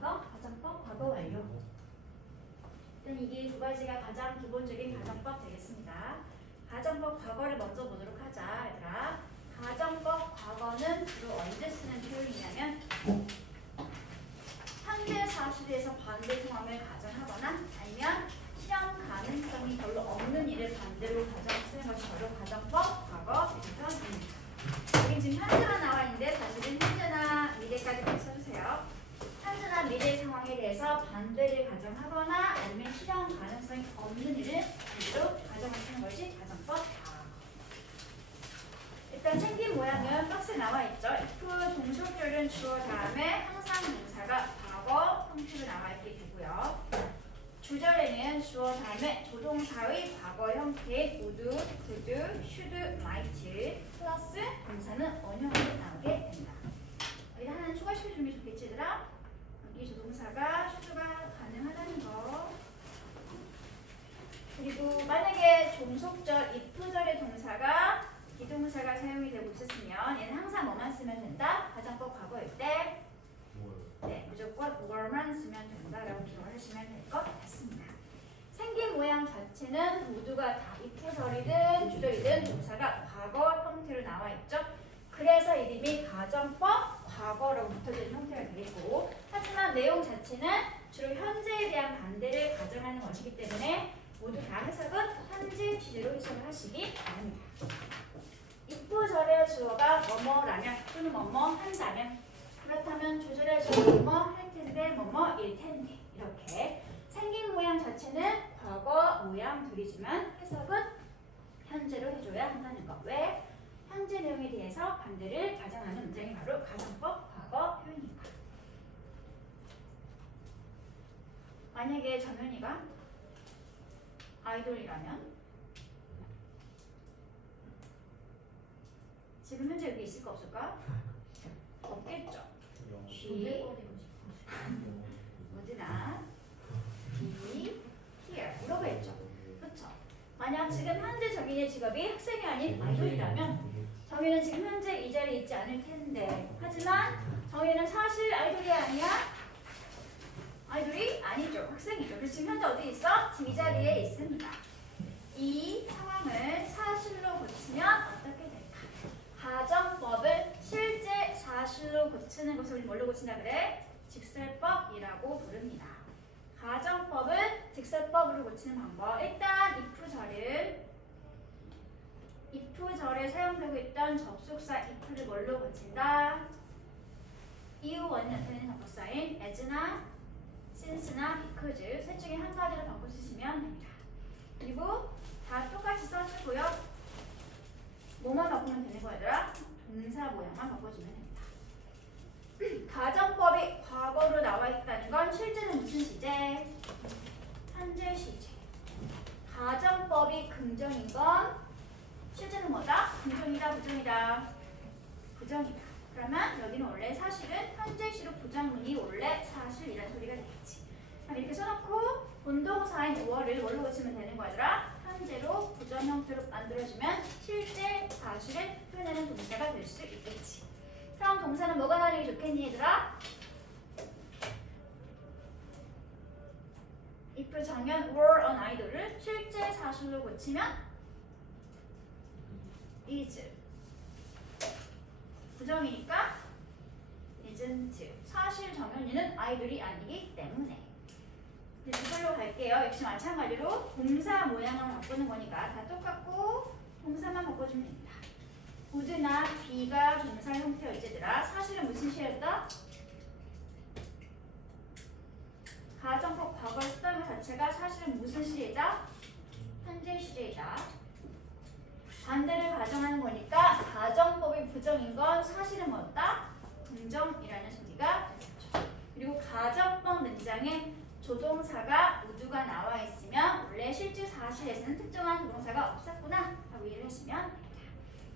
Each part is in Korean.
가정법, 과거 완료. 일단 이게 두 가지가 가장 기본적인 가정법 되겠습니다. 가정법 과거를 먼저 보도록 하자, 얘들아. 가정법 과거는 주로 언제 쓰는 표현이냐면 현재 사실에서 반대 상황을 가정하거나 아니면 실현 가능성이 별로 없는 일을 반대로 가정 쓰는 것이 바로 가정법 과거 표현입니다. 여기 지금 현재만 나와 있는데 사실은 현재나 미래까지 같이 써주세요. 현재나 미래 상황에 대해서 반대를 가정하거나 아니면 실현 가능성이 없는 일을 반대로 가정하시는 것이 가정법 과거. 일단 생긴 모양은 박스에 나와 있죠. if 종속절은 주어 다음에 항상 동사가 과거 형태로 나와 있게 되고요. 주절에는 주어 다음에 조동사의 과거 형태인 would, could, should, might 플러스 동사는 원형으로 나오게 된다. 여기 하나 추가시켜주는 게 좋겠지 얘들아? 여기 조동사가 should가 가능하다는 거. 그리고 만약에 종속절 if절의 동사가 비동사가 사용이 되고 있었으면 얘는 항상 뭐만 쓰면 된다? 가정법 과거일 때 네, 무조건 where만 쓰면 된다라고 기억을 하시면 될 것 같습니다. 생긴 모양 자체는 모두가 다 if절이든 주절이든 동사가 과거 형태로 나와 있죠. 그래서 이름이 가정법 과거로 붙어진 형태가 되겠고, 하지만 내용 자체는 주로 현재에 대한 반대를 가정하는 것이기 때문에 모두 다 해석은 현재 취지로 해석을 하시기 바랍니다. if절의 주어가 뭐뭐라면 또는 뭐뭐 한다면, 그렇다면 주절의 주어가 뭐뭐 할 텐데 뭐뭐일 텐데, 이렇게 생긴 모양 자체는 과거 모양 둘이지만 해석은 현재로 해줘야 한다는 것. 왜? 현재 내용에 대해서 반대를 가정하는 문장이 바로 가정법 과거 표현이니까. 만약에 정연이가 아이돌이라면 지금 현재 여기 있을까 없을까? 없겠죠. She would not be here 이러고 했죠. 그렇죠. 만약 지금 현재 정인의 직업이 학생이 아닌 아이돌이라면 정인은 지금 현재 이 자리에 있지 않을 텐데, 하지만 정인은 사실 아이돌이 아니야? 아이돌이 아니죠. 학생이죠. 그래서 지금 현재 어디 있어? 지금 이 자리에 있습니다. 이 상황을 사실로 고치면 어떻게 될까? 가정법을 실제 사실로 고치는 것을 우리 뭘로 고친다 그래? 직설법이라고 부릅니다. 가정법을 직설법으로 고치는 방법. 일단 if절에 사용되고 있던 접속사 if를 뭘로 고친다? 이후 원이 나타내는 접속사인 as나 since나 because 셋 중에 한 가지를 바꿔 쓰시면 됩니다. 그리고 다 똑같이 써주고요. 뭐만 바꾸면 되는 거야 얘들아? 동사 모양만 바꿔주면 됩니다. 가정법이 과거로 나와 있다는 건 실제는 무슨 시제? 현재 시제. 가정법이 긍정인 건 실제는 뭐다? 긍정이다, 부정이다? 부정이다. 그러면 여기는 원래 사실은 현재 시로 부정문이 원래 사실이라는 소리가 되겠지. 그럼 이렇게 써놓고 본동사인 were 뭘로 고치면 되는 거야 얘들아? 현재로 부정 형태로 만들어주면 실제 사실을 표현하는 동사가 될 수 있겠지. 그럼 동사는 뭐가 나오는 게 좋겠니 얘들아? if 정연 were an idol을 실제 사실로 고치면 is 부정이니까 isn't. 사실 정연이는 아이돌이 아니기 때문에. 이걸로 갈게요. 역시 마찬가지로 동사 모양만 바꾸는 거니까 다 똑같고 동사만 바꿔주면 됩니다. would나 be가 동사 형태였지들아. 사실은 무슨 시였다? 가정법 과거에 쓰던 것 자체가 사실은 무슨 시제다? 현재 시제이다. 반대를 가정하는 거니까 가정법이 부정인 건 사실은 뭐다? 긍정이라는 소리가 되겠죠. 그리고 가정법 문장에 조동사가 would가 나와 있으면 원래 실제 사실에서는 특정한 조동사가 없었구나 라고 이해를 하시면 됩니다.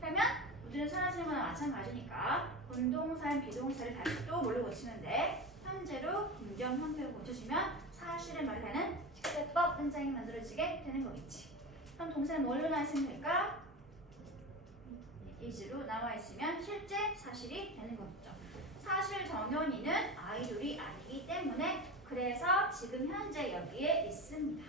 그러면 would는 사라지는 거나 마찬가지니까 본동사인 비동사를 다시 또 뭘로 고치면 돼? 현재로 긍정 형태로 고쳐주면 사실을 말하는 직설법 문장이 만들어지게 되는 거겠지. 그럼 동사는 뭘로 나와 있으면 될까? is로 나와 있으면 실제 사실이 되는 거겠죠. 사실 정연이는 아이돌이 아니기 때문에 대해서 지금 현재 여기에 있습니다.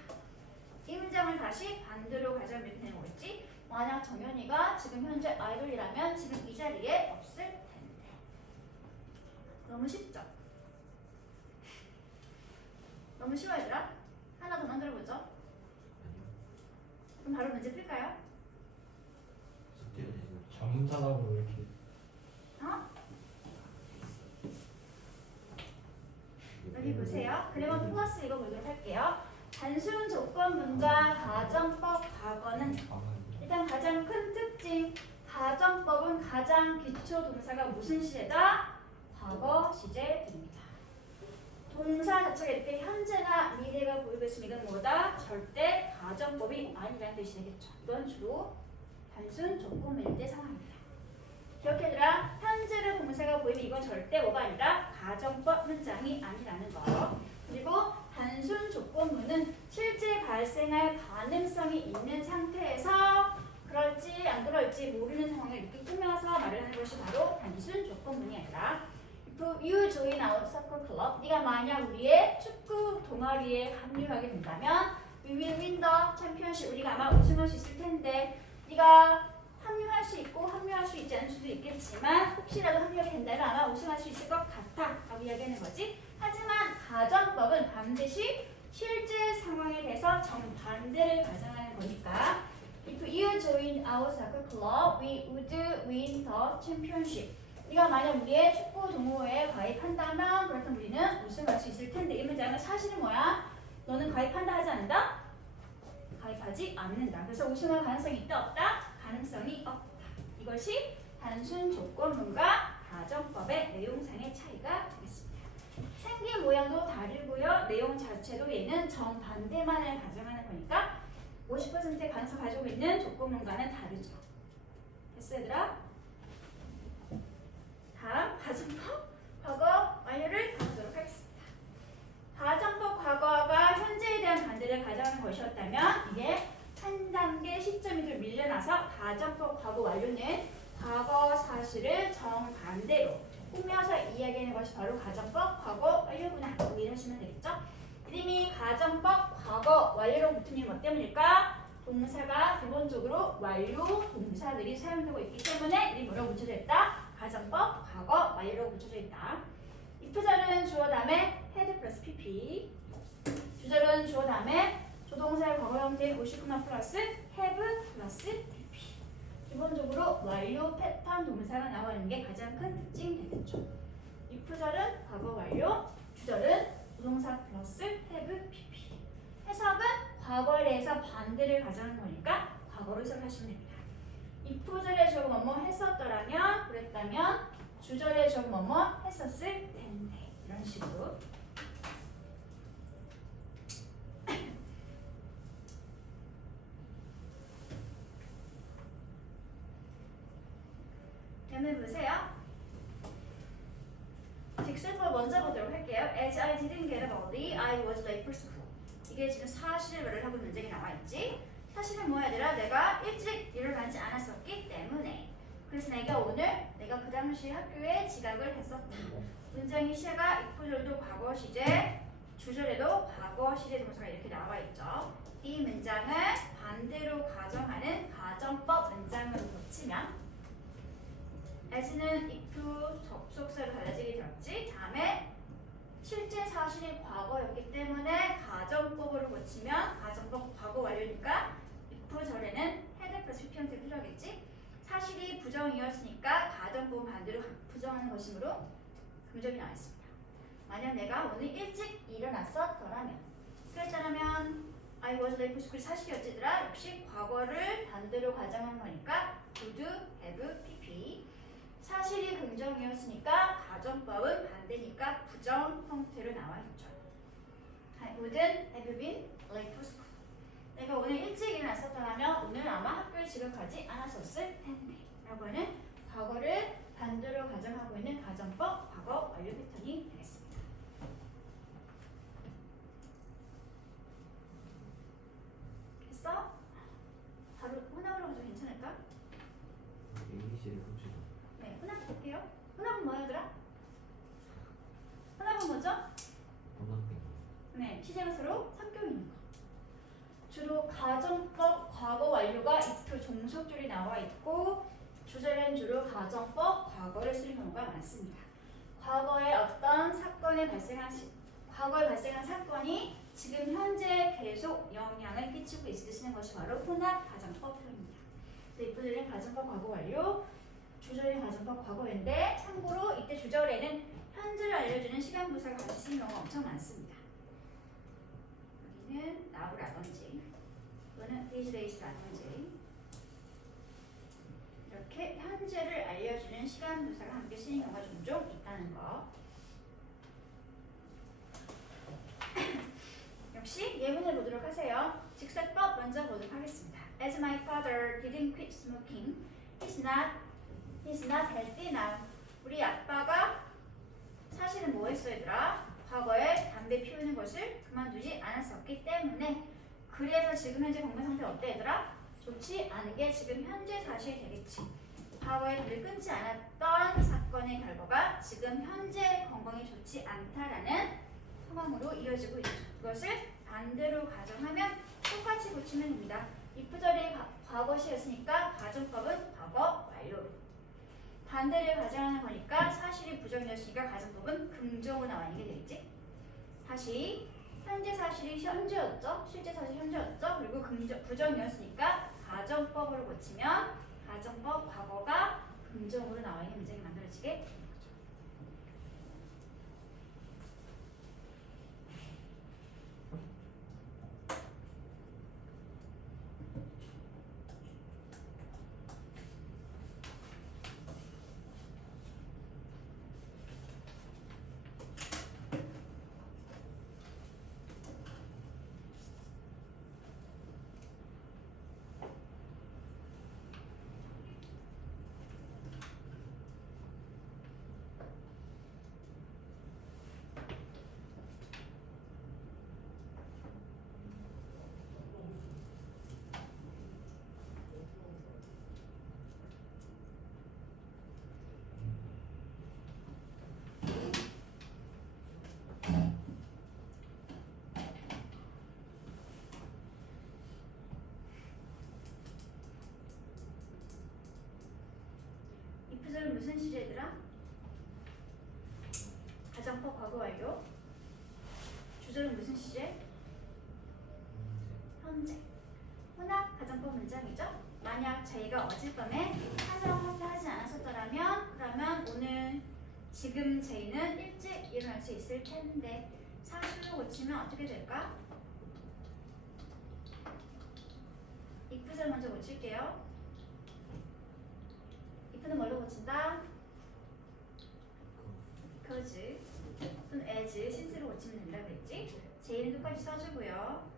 이 문장을 다시 반대로 가져오면 이렇게 되는 거겠지? 만약 정연이가 지금 현재 아이돌이라면 지금 이 자리에 없을 텐데. 너무 쉽죠? 너무 쉬워 얘들아? 하나 더 만들어보죠. 아니요. 그럼 바로 문제 풀까요? 숙제가 되시면 자문자답으로 이렇게 어? 여기 보세요. 그러면 플러스 이거 보도록 할게요. 단순 조건문과 가정법 과거는 일단 가장 큰 특징, 가정법은 가장 기초 동사가 무슨 시제다? 과거 시제입니다. 동사 자체가 이렇게 현재나 미래가 보이고 있으면 이건 뭐다? 절대 가정법이 아니라는 뜻이 되겠죠. 이건 주로 단순 조건문일 때 상황입니다. 기억해두라. 현재를 동사가 보이면 이건 절대 뭐가 아니라 가정법 문장이 아니라는 거. 그리고 단순 조건문은 실제 발생할 가능성이 있는 상태에서 그럴지 안 그럴지 모르는 상황을 이렇게 꾸며서 말을 하는 것이 바로 단순 조건문이 아니라 If you join our soccer club, 네가 만약 우리의 축구 동아리에 합류하게 된다면 We will win the championship. 우리가 아마 우승할 수 있을 텐데 네가 합류할 수 있고 합류할 수 있지 않을 수도 있겠지만 혹시라도 합류하게 된다면 아마 우승할 수 있을 것 같아 라고 이야기하는 거지. 하지만 가정법은 반드시 실제 상황에 대해서 정반대를 가정하는 거니까 If you join our soccer club, we would win the championship. 네가 만약 우리의 축구 동호회에 가입한다면 그렇다면 우리는 우승할 수 있을 텐데 이 문장은 사실은 뭐야? 너는 가입한다 하지 않는다? 가입하지 않는다. 그래서 우승할 가능성이 있다 없다? 가능성이 없다. 이것이 단순 조건문과 가정법의 내용상의 차이가 되겠습니다. 생긴 모양도 다르고요. 내용 자체도 얘는 정반대만을 가정하는 거니까 50%의 가능성 가지고 있는 조건문과는 다르죠. 됐어 얘들아? 다음 가정법 과거 완료를 가보도록 하겠습니다. 가정법 과거가 현재에 대한 반대를 가정하는 것이었다면 이게 한 단계 시점이 좀 밀려나서 가정법 과거 완료는 과거 사실을 정반대로 꾸며서 이야기하는 것이 바로 가정법 과거 완료구나 라고 이해하시면 되겠죠? 이름이 가정법 과거 완료로 붙은 이유 뭐 때문일까? 동사가 기본적으로 완료 동사들이 사용되고 있기 때문에 이름이 뭐라고 붙여져 있다? 가정법 과거 완료로 붙여져 있다. if절은 주어 다음에 had 플러스 pp, 주절은 주어 다음에 조동사의 과거 형태의 59나 플러스 have 플러스 pp. 기본적으로 완료 패턴 동사가 나오는 게 가장 큰 특징이 되겠죠. if절은 과거 완료, 주절은 조동사 플러스 have pp. 해석은 과거에 대해서 반대를 가정하는 거니까 과거로 해석하시면 됩니다. if절에 저거 뭐뭐 했었더라면 그랬다면 주절에 저거 뭐뭐 했었을 텐데 이런 식으로 다음에 보세요. 직설법 먼저 보도록 할게요. As I didn't get up early, I was late for school. 이게 지금 사실을 하고 문장이 나와있지. 사실은 뭐야 얘들아? 내가 일찍 일어나지 않았었기 때문에. 그래서 내가 그 당시 학교에 지각을 했었다. 문장의 시제가 if절도 과거 시제, 주절에도 과거 시제 동사가 이렇게 나와있죠. 이 문장을 반대로 가정하는 가정법 문장으로 고치면 as는 if 접속사로 달라지게 되었지. 다음에 실제 사실이 과거였기 때문에 가정법으로 고치면 가정법 과거 완료니까 if 절에는 had 플러스 pp 형태 필요하겠지. 사실이 부정이었으니까 가정법 반대로 부정하는 것이므로 금적이 나와 있습니다. 만약 내가 오늘 일찍 일어났었더라면 그랬다면 I was late for school 사실이었지더라. 역시 과거를 반대로 가정한 거니까 would have pp. 사실이 긍정이었으니까 가정법은 반대니까 부정 형태로 나와 있죠. Wouldn't have been late for school. 내가 오늘 일찍 일어났었더라면 오늘 아마 학교에 지각하지 않았었을 텐데 라고 하는 과거를 반대로 가정하고 있는 가정법 과거 완료 패턴이 되겠습니다. 됐어? 바로 혼합으로 가도 괜찮을까? 잉글리시를 혹시 네, 혼합 볼게요. 혼합은 뭐야더라? 혼합은 뭐죠? 혼합된 가정법 과거를 쓰는 경우가 많습니다. 과거에 어떤 과거에 발생한 사건이 지금 현재 계속 영향을 끼치고 있을 때 쓰는 것이 바로 혼합 가정법 표현입니다. 이프들은 가정법 과거 완료, 주절의 가정법 과거인데 참고로 이때 주절에는 현재를 알려주는 시간 분사가 같이 쓰는 경우가 엄청 많습니다. 여기는 now라든지 또는 these days라든지 이렇게 현재를 알려주는 시간 분사가 함께 쓰이는 경우가 종종 있다는 거. 역시 예문을 보도록 하세요. 직설법 먼저 보도록 하겠습니다. As my father didn't quit smoking, he's not healthy now. 우리 아빠가 사실은 뭐 했어 얘들아? 과거에 담배 피우는 것을 그만두지 않았었기 때문에 그래서 지금 현재 건강 상태 어때 얘들아? 좋지 않은 게 지금 현재 사실이 되겠지. 과거에 담배를 끊지 않았던 사건의 결과가 지금 현재 건강이 좋지 않다라는 상황으로 이어지고 있죠. 그것을 반대로 가정하면 똑같이 고치면 됩니다. if절이 과거시였으니까 가정법은 과거 완료로. 반대를 가정하는 거니까 사실이 부정이었으니까 가정법은 긍정으로 나와 있는 게 되겠지. 다시 현재 사실이 현재였죠. 실제 사실 현재였죠. 그리고 부정이었으니까 가정법으로 고치면 가정법 과거가 긍정으로 나와 있는 문장이 만들어지게 되는 거죠. if절은 무슨 시제들아? 가정법 과거 완료. 주절은 무슨 시제? 현재. 혼합 가정법 문장이죠. 만약 저희가 어젯밤에 사정을 하지 않았었더라면 그러면 오늘 지금 저희는 일찍 일어날 수 있을 텐데 사실로 고치면 어떻게 될까? if절 먼저 고칠게요. if는 뭘로 고친다? because 또는 as, since로 고치면 된다 그랬지? 제이는 똑같이 써주고요.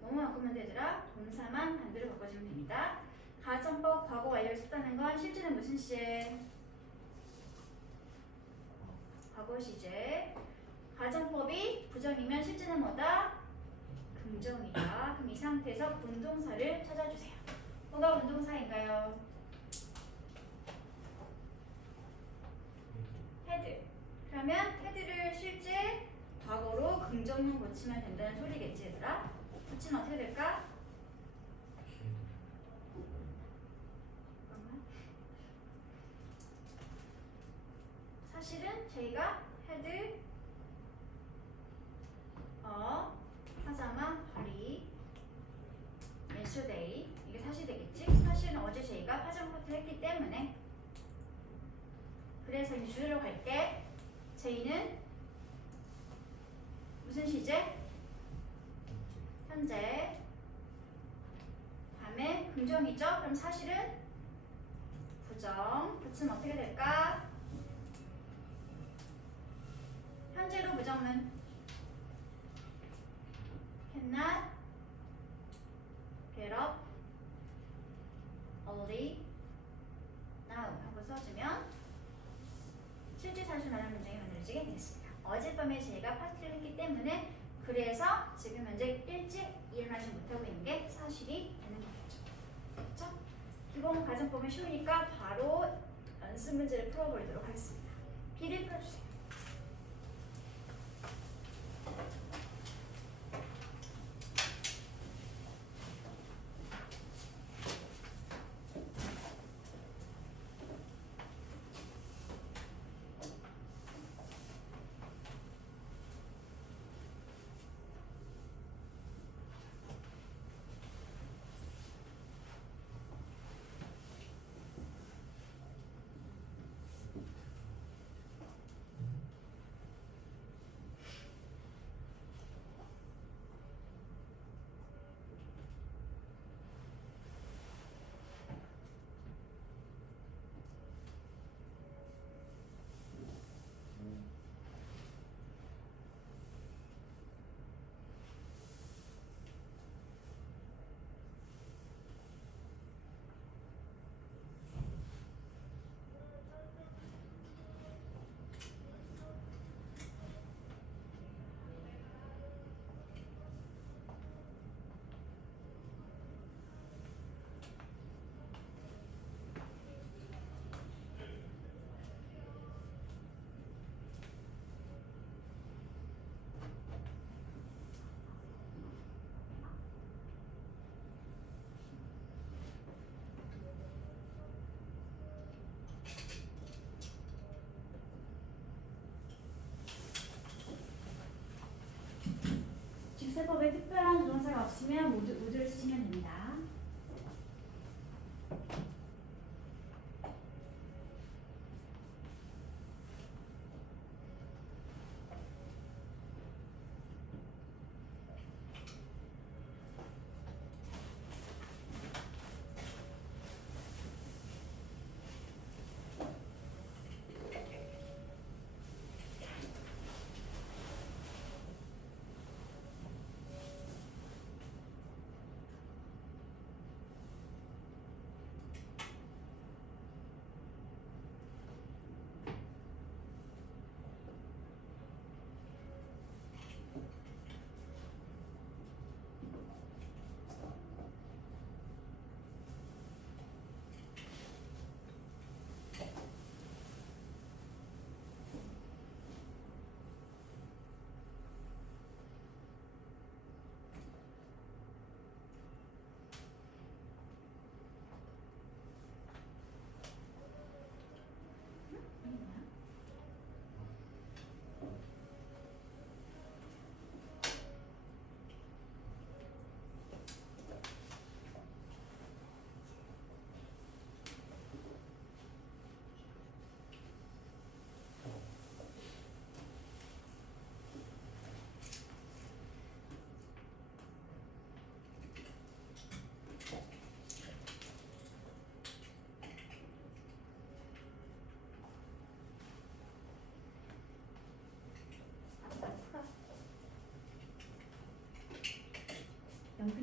뭐뭐 바꾸면 되더라? 동사만 반대로 바꿔주면 됩니다. 가정법 과거 완료를 썼다는 건 실제는 무슨 시제? 과거 시제. 가정법이 부정이면 실제는 뭐다? 긍정이다. 그럼 이 상태에서 분동사를 찾아주세요. 뭐가 분동사인가요? had. 그러면 had를 실제 과거로 긍정문 고치면 된다는 소리겠지 얘들아? 고치면 어떻게 될까? 잠깐만. 사실은 저희가 had 파자마 파리 yesterday 이게 사실 되겠지? 사실은 어제 저희가 파자마 파티를 했기 때문에 그래서 이제 주제로 갈 때 저희는 무슨 시제? 현재. 다음에 긍정이죠? 그럼 사실은 부정. 붙이면 어떻게 될까? 현재로 부정은 cannot get up early now 하고 써주면 실제 사실 말하는 문장이 만들어지게 되겠습니다. 어젯밤에 제가 파티를 했기 때문에 그래서 지금 현재 일찍 일어나지 못하고 있는 게 사실이 되는 거겠죠. 그렇죠? 기본 가정법은 쉬우니까 바로 연습 문제를 풀어보도록 하겠습니다. B를 풀어주세요.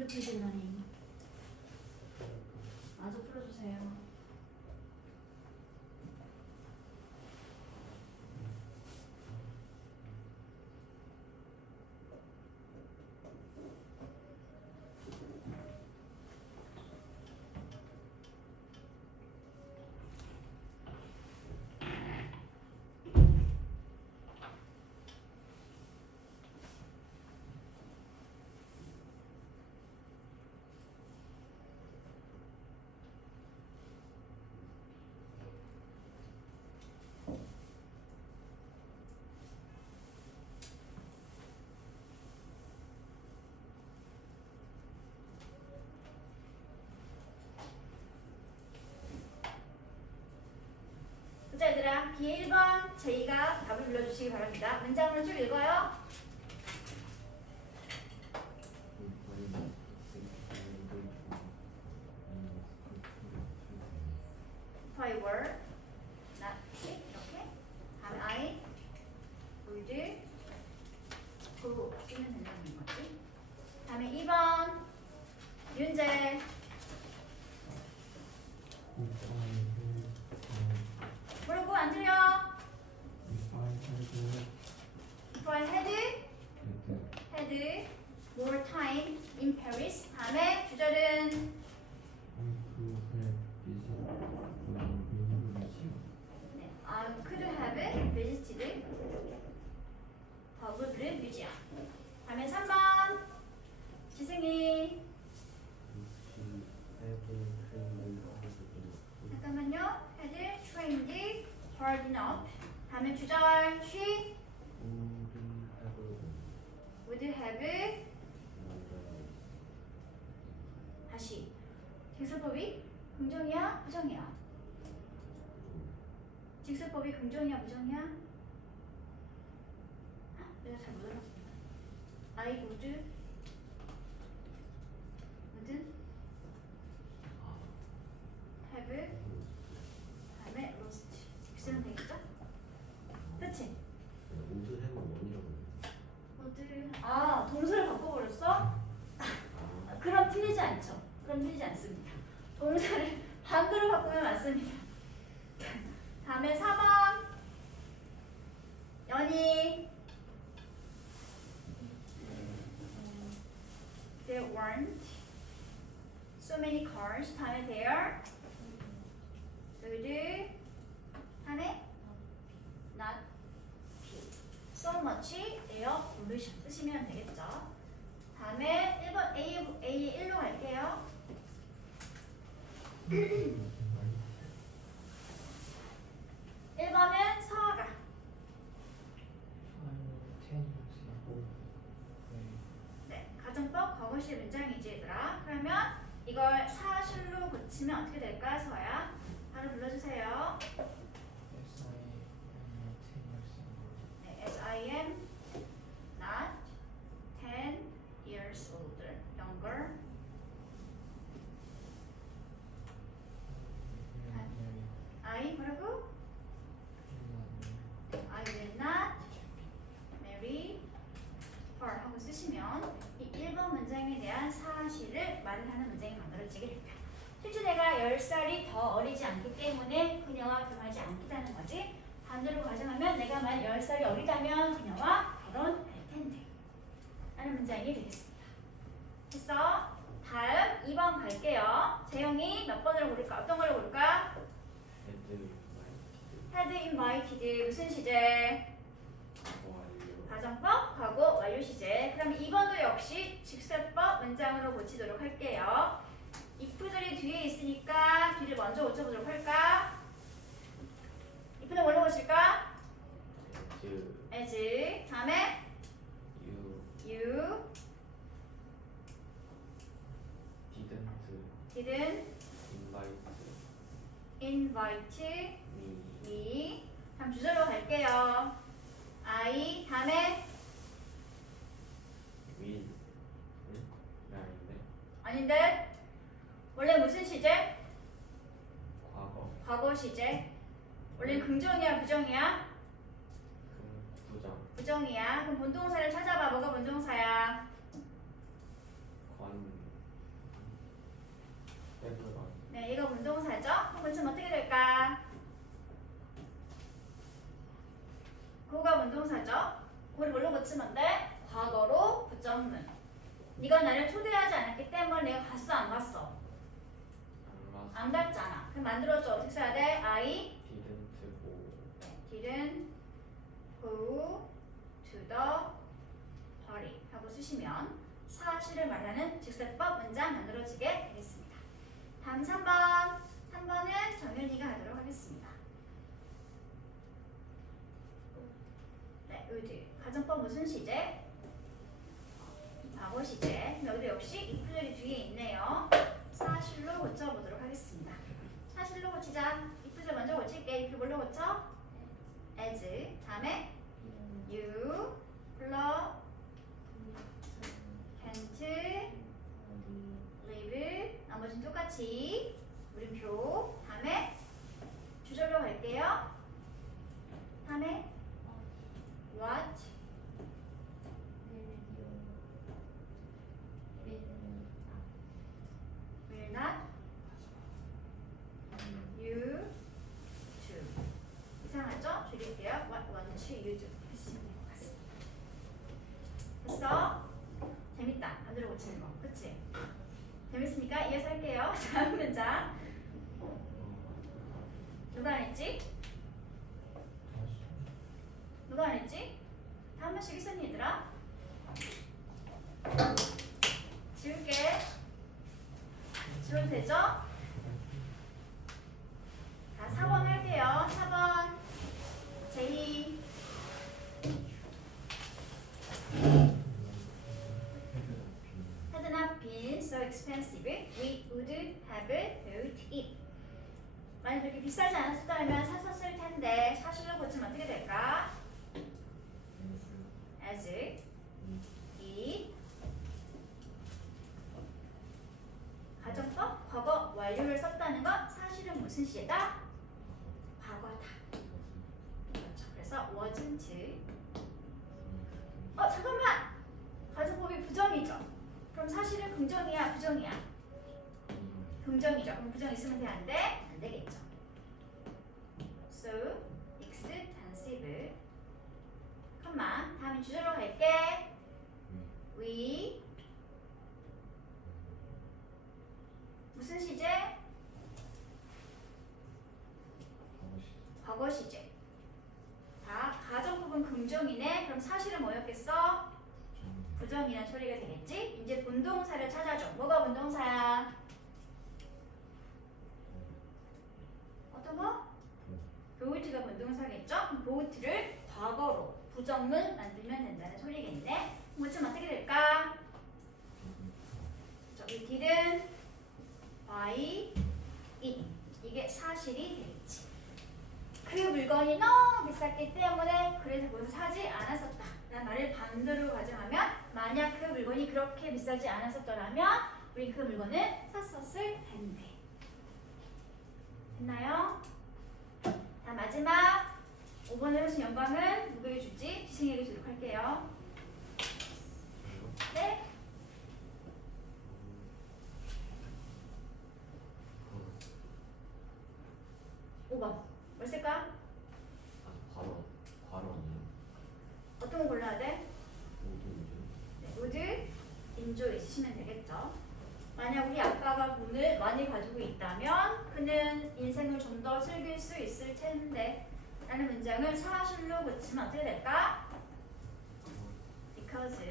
필드 러닝. 마저 풀어주세요. 자 얘들아, 뒤에 1번 제이가 답을 불러주시기 바랍니다. 문장으로 쭉 읽어요. If I were not sick, 이렇게. 다음에 I would go 쓰면 된다는 거지. 다음에 2번 윤재. 뭐라고 안 들려? If I had more time in Paris. 다음에 주절은 네, I could have visited the Louvre Museum. 다음에 3번 지승이. 잠깐만요. had trained hard enough. 다음에 주절 she would have. 다시 직설법이 긍정이야 부정이야? 직설법이 긍정이야 부정이야? 내가 잘 못 알아봤습니다. I would have 다음에 lost 이렇게 쓰면 되겠죠? 그치? 아 동사를 바꿔버렸어? 그럼 틀리지 않죠? 그럼 틀리지 않습니다. 동사를 반대로 바꾸면 맞습니다. 다음에 4번 연희. There weren't so many cars. 다음에 there would 다음에 not be so much air pollution 쓰시면 되겠죠. 다음에 1번 A 1로 갈게요. 1번은 서아가. 네, 가정법 과거시 문장이지 얘들아. 그러면 이걸 사실로 고치면 어떻게 될까 서야? 바로 불러주세요. 네, as I am not 10 years older, younger. I 뭐라고? I will not marry her 하고 쓰시면 이 1번 문장에 대한 사실을 말을 하는 문장이 만들어지게 됩니다. 실제 내가 10살이 더 어리지 않기 때문에 그녀와 결혼하지 않겠다는 거지. 반대로 가정하면 내가 만 10살이 어리다면 그녀와 결혼할 텐데 라는 문장이 되겠습니다. 됐어? 다음 2번 갈게요. 재영이 몇 번으로 고를까? 어떤 걸로 고를까? had invited 무슨 시제? 가정법, 과거, 완료 시제. 그럼 2번도 역시 직설법 문장으로 고치도록 할게요. if들이 뒤에 있으니까 뒤를 먼저 고쳐보도록 할까? if는 뭘로 고칠까? as. 다음에 you didn't invite me. 다음 주절로 갈게요. I 다음에 아닌데 원래 무슨 시제? 과거 시제. 원래 긍정이야 부정이야? 부정이야. 그럼 본동사를 찾아봐. 뭐가 본동사야? 해보라. 네, 얘가 문동사죠? 그럼 지금 어떻게 될까? 그거가 문동사죠? 그걸 뭘로 고치면 돼? 과거로 부정문. 네가 나를 초대하지 않았기 때문에 내가 갔어 안 갔어? 안 갔잖아. 그럼 만들어줘. 어떻게 써야 돼? I didn't go to the party 하고 쓰시면 사실을 말하는 직설법 문장 만들어지게 되겠습니다. 다음 3번. 3번은 정윤이가 하도록 하겠습니다. 네, 의드. 가정법 무슨 시제? 과거 시제. 여기도 역시 if들이 뒤에 있네요. 사실로 고쳐보도록 하겠습니다. 사실로 고치자. if들 먼저 고칠게. if 뭘로 고쳐? as. 다음에 you plus can't live. 나머지는 똑같이 물음표. 다음에 주절로 갈게요. 다음에 what will not you to. 이상하죠? 줄일게요. what won't you do 하시면 될 것 같습니다. 됐어? 재밌다. 안으로 고치는 거. 그치? 재밌으니까 이어서 할게요. 다음 문장. 누가 안 했지? 누가 안 했지? 다 한 번씩 있었니 얘들아? 지울게. 지워도 되죠? 자, 4번 할게요. 4번. 제이. Had not been so expensive, we would have bought it. 만약 그렇게 비싸지 않았었다면 샀었을 텐데 사실로 고치면 어떻게 될까? as 이 가정법 과거 완료를 썼다는 건 사실은 무슨 시제다? 과거다. 그렇죠. 그래서 wasn't. 잠깐만. 가정법이 부정이죠. 그럼 사실은 긍정이야, 부정이야? 긍정이죠. 그럼 부정 있으면 돼, 안 돼? 안 되겠죠. So expensive. 컴마. 다음에 주제로 갈게. We 무슨 시제? 과거 시제. 자, 가정법은 긍정이네. 그럼 사실은 뭐였겠어? 부정이란 소리가 되겠지? 이제 본동사를 찾아줘. 뭐가 본동사야? 어떤 거? 보우트가 본동사겠죠? 그럼 보우트를 과거로 부정문 만들면 된다는 소리겠네. 그럼 지금 어떻게 될까? 저기 didn't buy it. 이게 사실이 되겠지. 그 물건이 너무 비쌌기 때문에 그래서 그것을 사지 않았었다 라는 말을 반대로 가정하면 만약 그 물건이 그렇게 비싸지 않았었더라면 우리 그 물건을 샀었을 텐데. 됐나요? 자, 마지막 5번 해보신 영광은 누구에게 줄지 지승에게 주도록 할게요. 네? 5번 뭘 쓸까? 바로 아니에요? 어떤 거 골라야 돼? 모두 네, would enjoy 쓰시면 되겠죠. 만약 우리 아빠가 돈을 많이 가지고 있다면 그는 인생을 좀 더 즐길 수 있을 텐데 라는 문장을 사실로 고치면 어떻게 될까? Because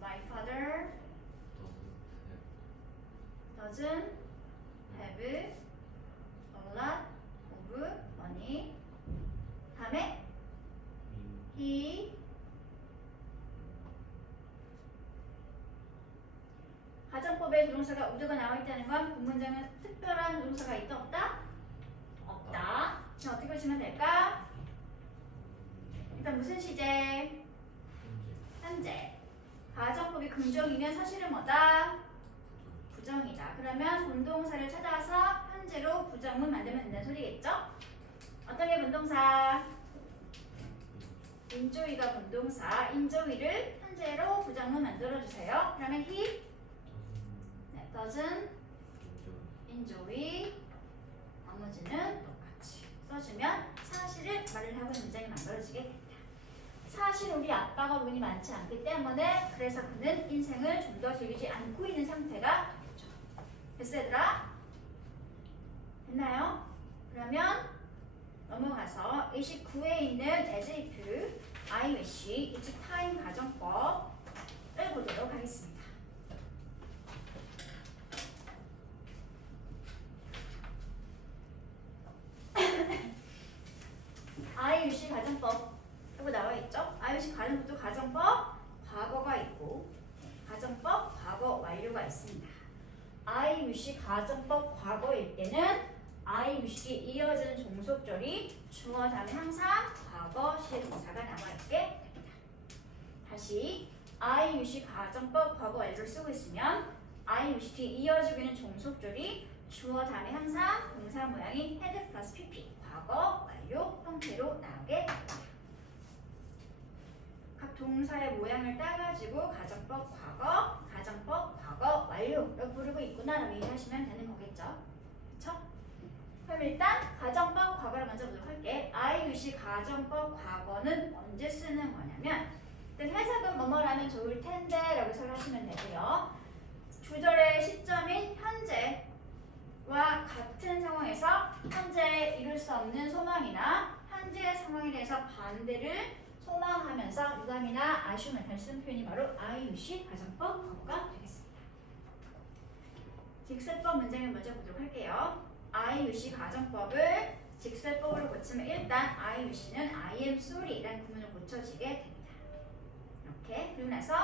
my father doesn't have a lot of money. 다음에 he 가정법에 조동사가 would가 나와 있다는 건 본문장은 특별한 조동사가 있다 없다? 없다. 자, 어떻게 보시면 될까? 일단 무슨 시제? 현재. 가정법이 긍정이면 사실은 뭐다? 부정이다. 그러면 본동사를 찾아서 현재로 부정문 만들면 된다는 소리겠죠? 어떤 게 본동사? enjoy가 본동사. enjoy를 현재로 부정문 만들어주세요. 그러면 he doesn't enjoy. 나머지는 똑같이 써주면 사실을 말을 하고 있는 문장이 만들어지게 된다. 사실 우리 아빠가 돈이 많지 않기 때문에 그래서 그는 인생을 좀 더 즐기지 않고 있는 상태가 되겠죠. 됐어 얘들아? 됐나요? 그러면 넘어가서 29에 있는 as if, I wish, it's time 가정법을 보도록 하겠습니다. I wish 가정법 이거 나와 있죠? I wish 가정법도 가정법 과거가 있고 가정법 과거 완료가 있습니다. I wish 가정법 과거일 때는 I wish에 이어지는 종속절이 주어 다음에 항상 과거 시제 동사가 나와 있게 됩니다. 다시 I wish 가정법 과거 완료를 쓰고 있으면 I wish에 이어지고 있는 종속절이 주어 다음에 항상 동사 모양이 had 플러스 pp 과거 완료 형태로 나오게 됩니다. 각 동사의 모양을 따가지고 가정법 과거, 가정법 과거 완료라고 부르고 있구나라고 이해하시면 되는 거겠죠. 그렇죠? 그럼 일단 가정법 과거를 먼저 보도록 할게. I wish 가정법 과거는 언제 쓰는 거냐면 일단 해석은 뭐뭐라면 좋을 텐데 라고 해석을 하시면 되고요. 주절의 시점인 현재와 같은 상황에서 현재에 이룰 수 없는 소망이나 현재의 상황에 대해서 반대를 소망하면서 유감이나 아쉬움을 닮은 표현이 바로 I wish 가정법 과거가 되겠습니다. 직설법 문장을 먼저 보도록 할게요. I wish 가정법을 직설법으로 고치면 일단 I wish는 I am sorry라는 구문을 고쳐지게 됩니다. 이렇게 그리고 나서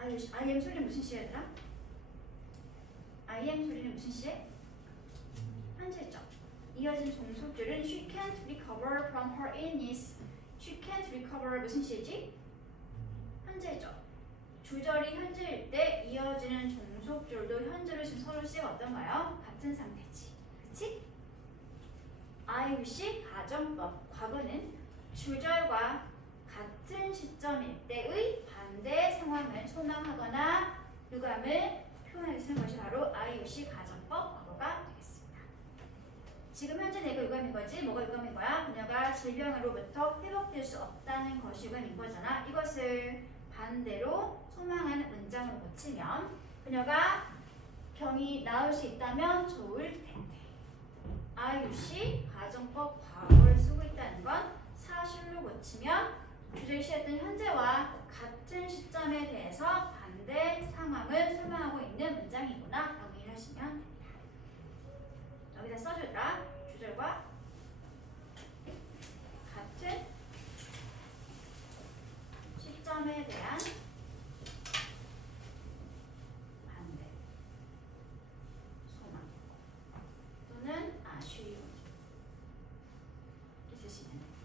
I am sorry 무슨 시제더라? I am sorry는 무슨 시제? 현재죠. 이어진 종속줄은 she can't recover from her illness. she can't recover 무슨 시제지? 현재죠. 주절이 현재일 때 이어지는 종속줄도 현재로 지금 서로 시가 어떤가요? 같은 상태지. 그치? I wish 가정법 과거는 주절과 같은 시점일 때의 반대 상황을 소망하거나 유감을 표현하기 쓰는 것이 바로 I wish 가정법 과거가 되겠습니다. 지금 현재 내가 유감인 거지? 뭐가 유감인 거야? 그녀가 질병으로부터 회복될 수 없다는 것이 유감인 거잖아. 이것을 반대로 소망하는 문장으로 고치면 그녀가 병이 나을 수 있다면 좋을 텐데. I wish 가정법 과거를 쓰고 있다는 건 사실로 고치면 주절 시했던 현재와 같은 시점에 대해서 반대 상황을 설명하고 있는 문장이구나 라고 이해하시면 됩니다. 여기다 써줄까? 주절과 같은 시점에 대한 반대, 소망 또는 아쉬움 이렇게 쓰시면 됩니다.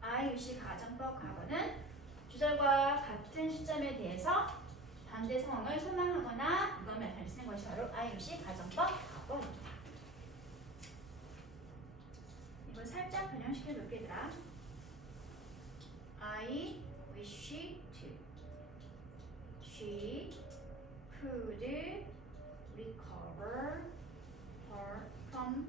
I wish 가정법 과거는 주절과 같은 시점에 대해서 반대 상황을 소망하거나 유감을 잘 쓰는 것이 바로 I wish 가정법 과거입니다. 이걸 살짝 변형시켜 놓을게 얘들아. I wish to she could recover her from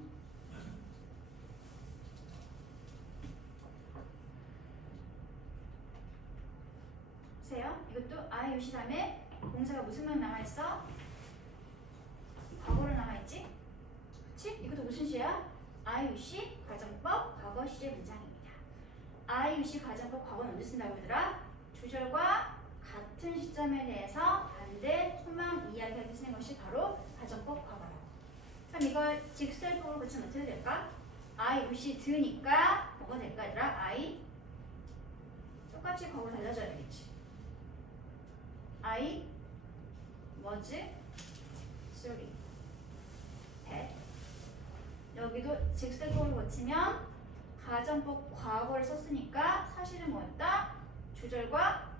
보세요. 이것도 I wish 다음에 동사가 무슨 말 나와있어? 과거로 나와있지? 그치? 이것도 무슨 시야? I wish 가정법 과거 시제 문장입니다. I wish 가정법 과거는 언제 쓴다고 얘들아? 주절과 같은 시점에 대해서 반대 소망 이야기하기 쓰는 것이 바로 가정법 과거라고. 그럼 이걸 직설법으로 고치면 어떻게 될까? I wish 드니까 뭐가 될까 얘들아? I 똑같이 과거로 달라져야 되겠지. I was sorry that. 여기도 직설법으로 고치면 가정법 과거를 썼으니까 사실은 뭐였다? 주절과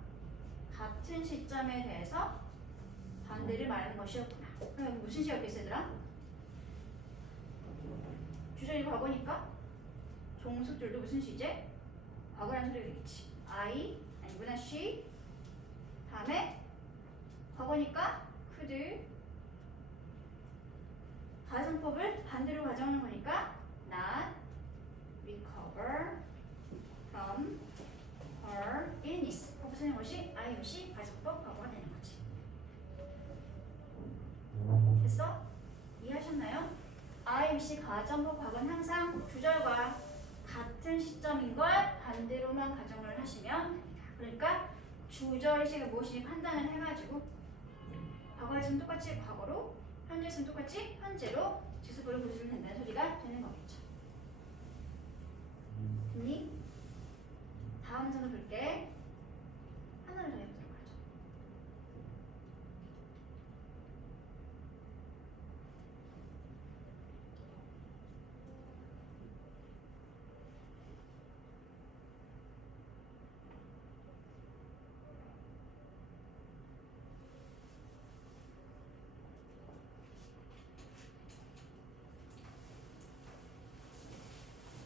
같은 시점에 대해서 반대를 말하는 것이었구나. 그럼 여기 무슨 시였겠어 얘들아? 주절이 과거니까 종속줄도 무슨 시제? 과거라는 소리가 되겠지. I 아니구나 she 다음에 과거니까 could. 가정법을 반대로 가져오는 거니까 not recover from her illness. 거기서 것이 IOC 가정법 과거가 되는 거지. 됐어? 이해하셨나요? IOC 가정법 과거는 항상 주절과 같은 시점인 걸 반대로만 가정을 하시면 됩니다. 그러니까 주절의 시가 무엇인지 판단을 해가지고 과거에서는 똑같이 과거로, 현재에서는 똑같이 현재로 지수부를 고쳐주면 된다는 소리가 되는 거겠죠. 됐니? 다음 문제로 볼게. 하나를 더 해보도록 하죠.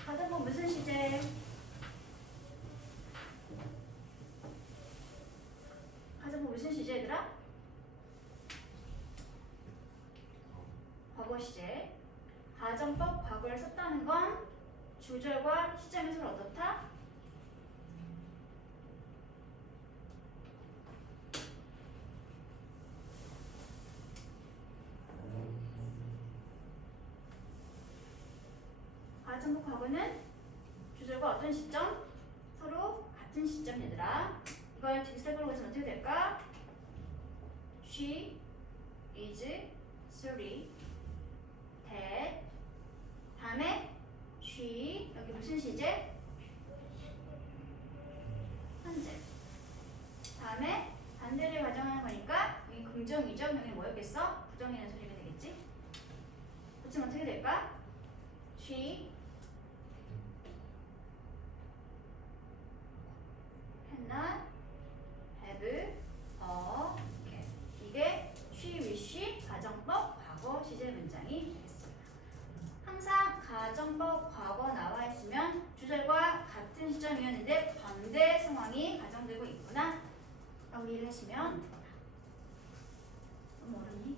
다들 뭐 무슨 시제? 가정법 무슨 시제 얘들아? 과거 시제. 가정법 과거를 썼다는 건 주절과 시점이 서로 어떻다? 가정법 과거는 주절과 어떤 시점? 서로 같은 시점 얘들아. 이걸 직색으로 해서 어떻게 될까? She is sorry that. 다음에 she 여기 무슨 시제? 현재. 다음에 반대를 가정하는 거니까 여기 긍정이죠. 여기 뭐였겠어? 부정이라는 소리가 되겠지? 그치면 어떻게 될까? She had not have a cat. 이게 she wish 가정법 과거 시제 문장이 되겠습니다. 항상 가정법 과거 나와 있으면 주절과 같은 시점이었는데 반대 상황이 가정되고 있구나 라고 이해를 하시면 됩니다. 너무 어렵니?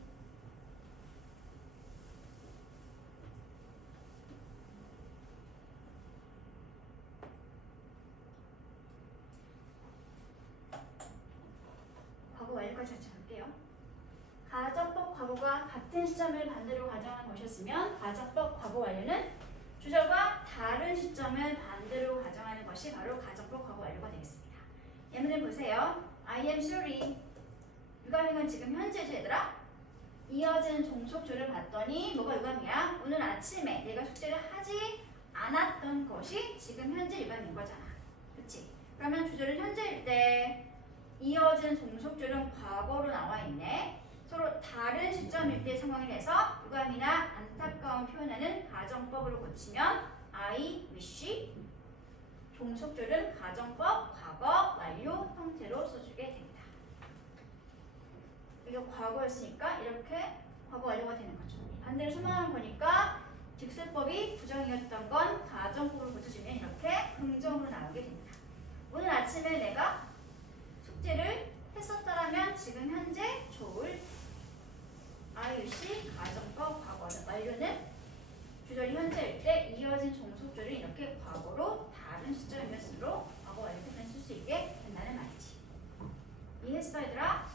과거 완료까지 같이 볼게요. 가정법 과거가 같은 시점을 반대로 가정한 것이었으면 가정법 과거 완료는 주절과 다른 시점을 반대로 가정하는 것이 바로 가정법 과거 완료가 되겠습니다. 예문을 보세요. I am sorry. 유감인 지금 현재지 얘들아? 이어진 종속조를 봤더니 뭐가 유감이야? 오늘 아침에 내가 숙제를 하지 않았던 것이 지금 현재 유감인 거잖아. 그치? 그러면 주절은 현재일 때 이어진 종속줄은 과거로 나와 있네. 서로 다른 시점일 때 상황이 돼서 유감이나 안타까운 표현하는 가정법으로 고치면 I wish. 종속줄은 가정법 과거 완료 형태로 써주게 됩니다. 이거 과거였으니까 이렇게 과거 완료가 되는 거죠. 반대로 설명하는 거니까 직설법이 부정이었던 건 가정법으로 고쳐주면 이렇게 긍정으로 나오게 됩니다. 오늘 아침에 내가 숙제를 했었더라면 지금 현재 좋을 IUC 가정법 과거 완료는 주절이 현재일 때 이어진 종속절을 이렇게 과거로 다른 시점이었으므로 과거 완료 표현을 쓸 수 있게 된다는 말이지. 이해했어 얘들아?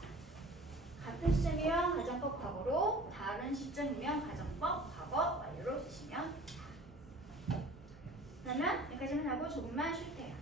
같은 시점이면 가정법 과거로 다른 시점이면 가정법 과거 완료로 쓰시면 됩니다. 그러면 여기까지만 하고 조금만 쉴게요.